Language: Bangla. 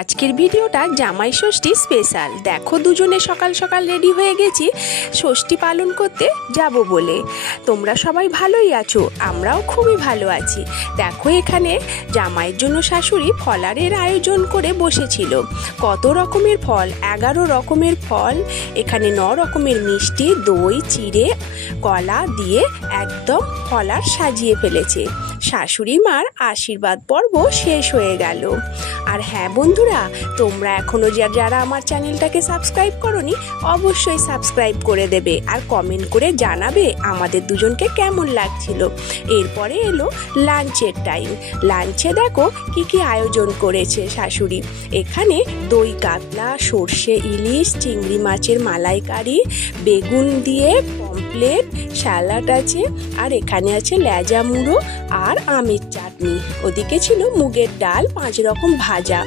আজকের ভিডিওটা জামাই ষষ্ঠী স্পেশাল। দেখো দুজনে সকাল সকাল রেডি হয়ে গেছি ষষ্ঠী পালন করতে যাব বলে। তোমরা সবাই ভালোই আছো, আমরাও খুবই ভালো আছি। দেখো এখানে জামাইয়ের জন্য শাশুড়ি ফলারের আয়োজন করে বসেছিল। কত রকমের ফল, 11 রকমের ফল, এখানে 9 রকমের মিষ্টি, দই, চিড়ে, কলা দিয়ে একদম ফলার সাজিয়ে ফেলেছে। শাশুড়ি মার আশীর্বাদ পর্ব শেষ হয়ে গেল। আর হ্যাঁ বন্ধুরা, তোমরা এখনো যারা আমার চ্যানেলটাকে সাবস্ক্রাইব করোনি অবশ্যই সাবস্ক্রাইব করে দেবে আর কমেন্ট করে জানাবে আমাদের দুজনকে কেমন লাগছিল। এরপরে এলো লাঞ্চের টাইম। লাঞ্চে দেখো কি কি আয়োজন করেছে শাশুড়ি। এখানে দই কাতলা, সর্ষে ইলিশ, চিংড়ি মাছের মালাইকারি, বেগুন দিয়ে পমফ্লেট, স্যালাড আছে, আর এখানে আছে লেজা মুড়ো আর আমের চাটনি। ওদিকে ছিল মুগের ডাল, 5 রকম ভাজা।